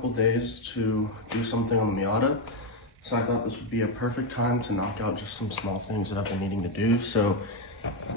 couple days to do something on the Miata. So I thought this would be a perfect time to knock out just some small things that I've been needing to do. So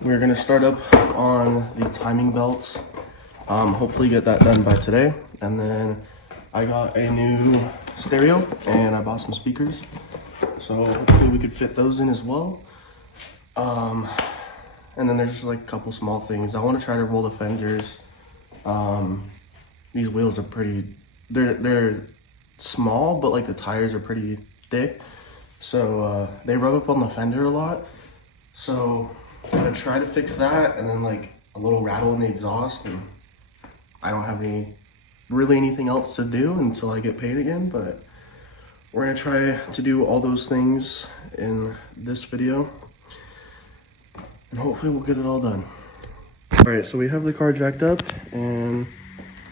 we're gonna start up on the timing belts. Hopefully get that done by today. And then I got a new stereo and I bought some speakers. So hopefully we could fit those in as well. And then there's just like a couple small things. I want to try to roll the fenders. These wheels are they're small, but like the tires are pretty thick. So they rub up on the fender a lot. So I'm gonna try to fix that, and then like a little rattle in the exhaust, and I don't have really anything else to do until I get paid again, but we're gonna try to do all those things in this video, and hopefully we'll get it all done. All right, so we have the car jacked up, and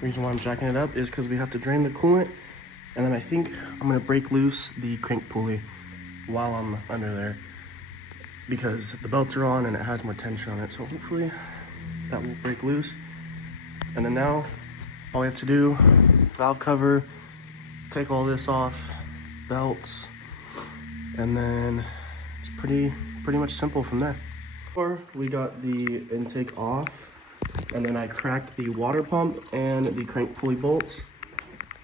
the reason why I'm jacking it up is because we have to drain the coolant, and then I think I'm gonna break loose the crank pulley while I'm under there because the belts are on and it has more tension on it. So hopefully that will break loose. And then now all we have to do, valve cover, take all this off, belts, and then it's pretty much simple from there. We got the intake off, and then I cracked the water pump and the crank pulley bolts.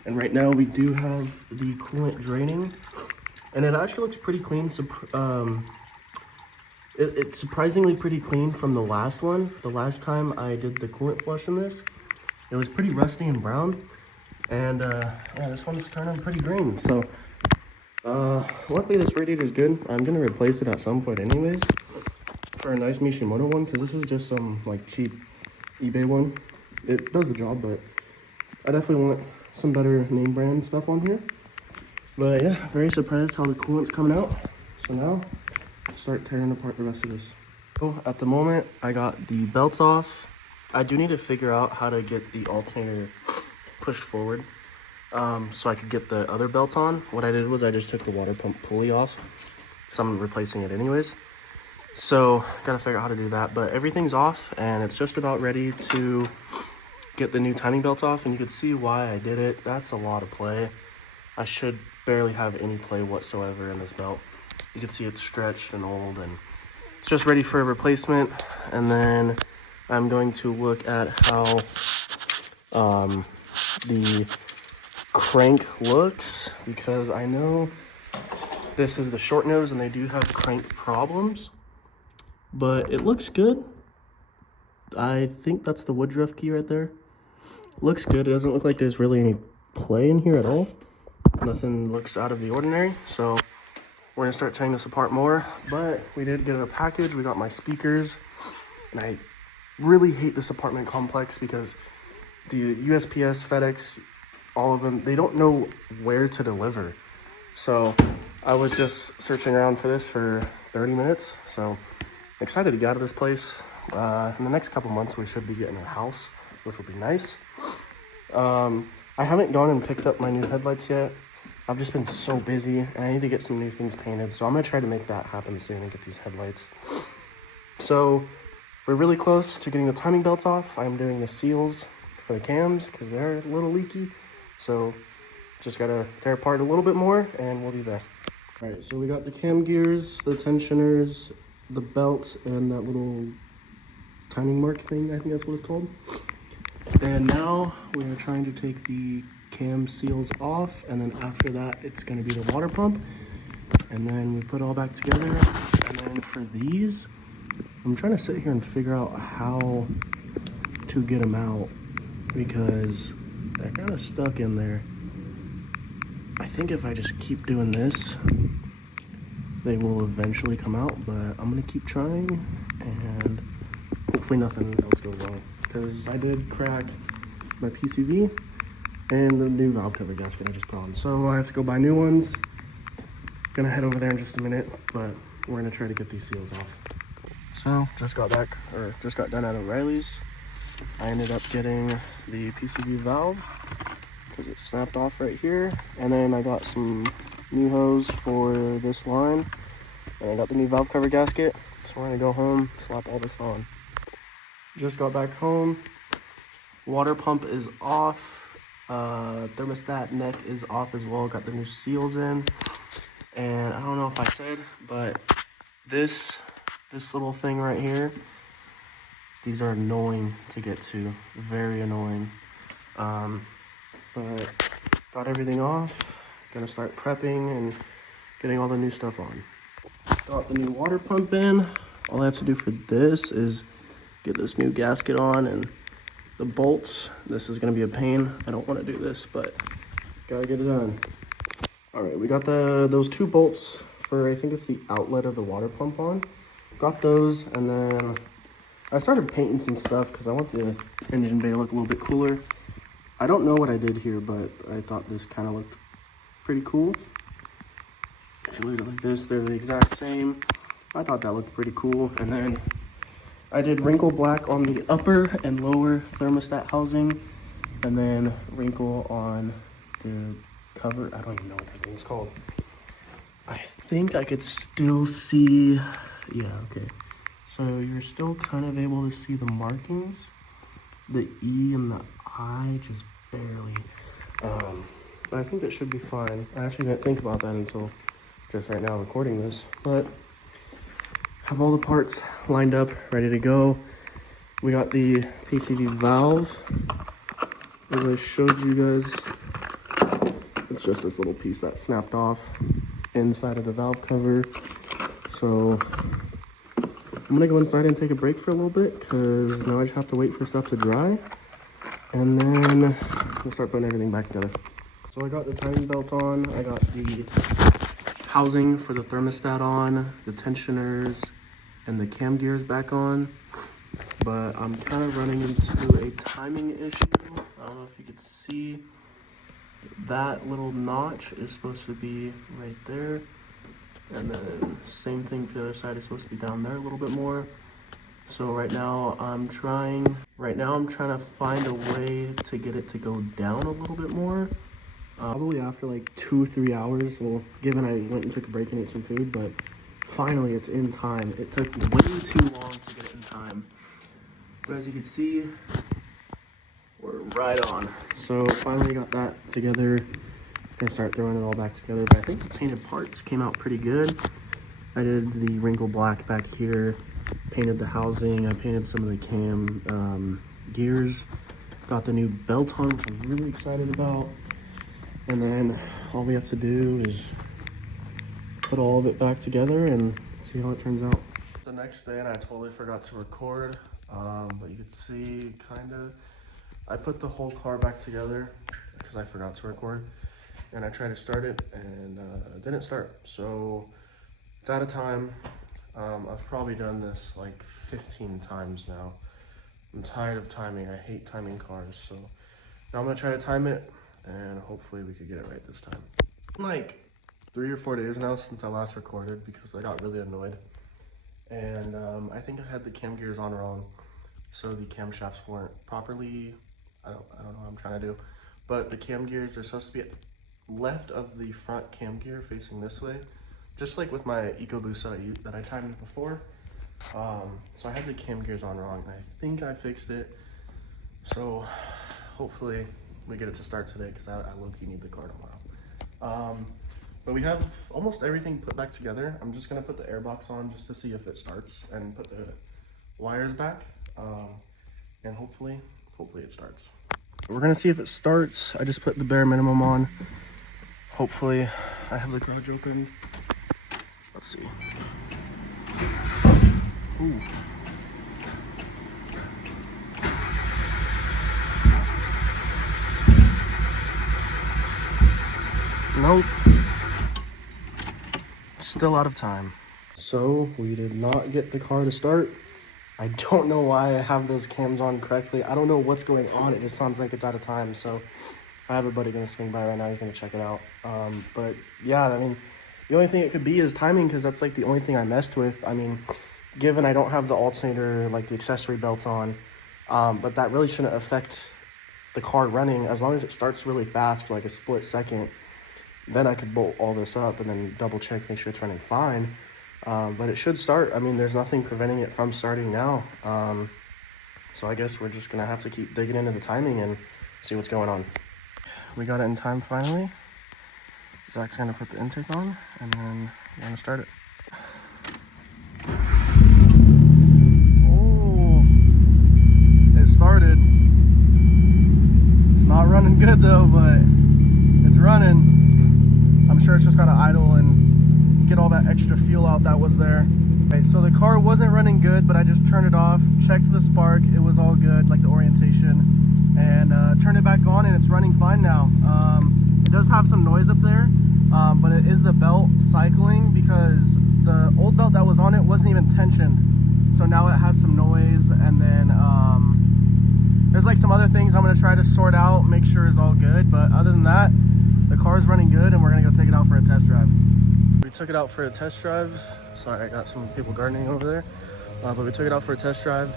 And right now we do have the coolant draining, and it actually looks pretty clean. It's surprisingly pretty clean from the last one. The last time I did the coolant flush in this, it was pretty rusty and brown. And yeah, this one's turning pretty green. So luckily this radiator is good. I'm gonna replace it at some point anyways for a nice Mishimoto one, because this is just some like cheap eBay one. It does the job, but I definitely want some better name brand stuff on here. But yeah, very surprised how the coolant's coming out. So now start tearing apart the rest of this. So at the moment I got the belts off. I do need to figure out how to get the alternator pushed forward so I could get the other belt on. What I did was I just took the water pump pulley off because I'm replacing it anyways. So gotta figure out how to do that, but everything's off and it's just about ready to get the new timing belt off, and you can see why I did it. That's a lot of play. I should barely have any play whatsoever in this belt. You can see it's stretched and old, and it's just ready for a replacement. And then I'm going to look at how the crank looks, because I know this is the short nose and they do have crank problems, but it looks good. I think that's the Woodruff key right there. Looks good. It doesn't look like there's really any play in here at all. Nothing looks out of the ordinary. So we're gonna start tearing this apart more, but we did get a package. We got my speakers, and I really hate this apartment complex because the USPS, FedEx, all of them, they don't know where to deliver. So I was just searching around for this for 30 minutes. So excited to get out of this place. In the next couple months, we should be getting a house, which will be nice. I haven't gone and picked up my new headlights yet. I've just been so busy, and I need to get some new things painted. So I'm gonna try to make that happen soon and get these headlights. So we're really close to getting the timing belts off. I'm doing the seals for the cams because they're a little leaky. So just gotta tear apart a little bit more and we'll be there. All right, so we got the cam gears, the tensioners, the belts, and that little timing mark thing, I think that's what it's called. And now we are trying to take the cam seals off, and then after that it's going to be the water pump, and then we put it all back together. And then for these, I'm trying to sit here and figure out how to get them out because they're kind of stuck in there. I think if I just keep doing this, they will eventually come out, but I'm going to keep trying, and hopefully nothing else goes wrong, because I did crack my PCV and the new valve cover gasket I just put on. So I have to go buy new ones. Gonna head over there in just a minute, but we're gonna try to get these seals off. So just got done at O'Reilly's. I ended up getting the PCV valve because it snapped off right here. And then I got some new hose for this line. And I got the new valve cover gasket. So we're gonna go home, slap all this on. Just got back home. Water pump is off. Thermostat neck is off as well. Got the new seals in. And I don't know if I said, but this little thing right here, these are annoying to get to. Very annoying. But got everything off. Gonna start prepping and getting all the new stuff on. Got the new water pump in. All I have to do for this is get this new gasket on and the bolts. This is gonna be a pain. I don't wanna do this, but gotta get it done. All right, we got those 2 bolts for, I think it's the outlet of the water pump on. Got those, and then I started painting some stuff because I want the engine bay to look a little bit cooler. I don't know what I did here, but I thought this kind of looked pretty cool. If you look at it like this, they're the exact same. I thought that looked pretty cool. And then I did wrinkle black on the upper and lower thermostat housing, and then wrinkle on the cover. I don't even know what that thing's called. I think I could still see, yeah, okay. So you're still kind of able to see the markings. The E and the I just barely. But I think it should be fine. I actually didn't think about that until just right now recording this. But have all the parts lined up, ready to go. We got the PCV valve. As I showed you guys, it's just this little piece that snapped off inside of the valve cover. So I'm gonna go inside and take a break for a little bit because now I just have to wait for stuff to dry. And then we'll start putting everything back together. So I got the timing belt on. I got the housing for the thermostat on, the tensioners, and the cam gears back on. But I'm kind of running into a timing issue. I don't know if you could see. That little notch is supposed to be right there. And then same thing for the other side, is supposed to be down there a little bit more. So right now I'm trying to find a way to get it to go down a little bit more. Probably after like 2-3 hours. Well, given I went and took a break and ate some food, but finally it's in time. It took way too long to get it in time. But as you can see, we're right on. So finally got that together. Gonna start throwing it all back together. But I think the painted parts came out pretty good. I did the wrinkle black back here, painted the housing, I painted some of the cam gears, got the new belt on, which I'm really excited about. And then all we have to do is put all of it back together and see how it turns out. The next day, and I totally forgot to record, but you can see I put the whole car back together because I forgot to record. And I tried to start it and it didn't start. So it's out of time. I've probably done this like 15 times now. I'm tired of timing. I hate timing cars. So now I'm gonna try to time it and hopefully we could get it right this time. Like 3 or 4 days now since I last recorded because I got really annoyed. And I think I had the cam gears on wrong. So the camshafts weren't properly, I don't know what I'm trying to do. But the cam gears are supposed to be at the left of the front cam gear facing this way, just like with my EcoBoost that I timed before. So I had the cam gears on wrong, and I think I fixed it. So hopefully we get it to start today because I low-key need the car tomorrow. But we have almost everything put back together. I'm just gonna put the airbox on just to see if it starts and put the wires back, and hopefully it starts. We're gonna see if it starts. I just put the bare minimum on. Hopefully, I have the garage open. Let's see. Ooh. Nope. Still out of time. So, we did not get the car to start. I don't know why I have those cams on correctly. I don't know what's going on. It just sounds like it's out of time. So, I have a buddy gonna swing by right now. He's gonna check it out. But yeah, I mean, the only thing it could be is timing because that's like the only thing I messed with. I mean, given I don't have the alternator, like the accessory belts on, but that really shouldn't affect the car running. As long as it starts really fast for like a split second, then I could bolt all this up and then double check, make sure it's running fine. But it should start. I mean, there's nothing preventing it from starting now. So I guess we're just gonna have to keep digging into the timing and see what's going on. we got it in time finally. Zach's gonna put the intake on and then we're gonna start it. Oh, it started. It's not running good though, but it's running. I'm sure it's just gotta idle and get all that extra fuel out that was there. Okay, so the car wasn't running good, but I just turned it off, checked the spark, it was all good, like the orientation, and turned it back on and it's running fine now. It does have some noise up there, but it is the belt cycling because the old belt that was on it wasn't even tensioned. So now it has some noise, and then there's like some other things I'm gonna try to sort out, make sure it's all good. But other than that, the car is running good and we're gonna go take it out for a test drive. We took it out for a test drive. Sorry, I got some people gardening over there. But we took it out for a test drive.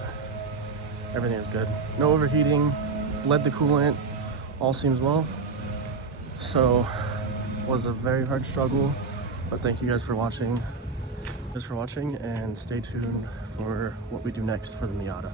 Everything is good. No overheating, bled the coolant, all seems well. So, was a very hard struggle, but thank you guys for watching. And stay tuned for what we do next for the Miata.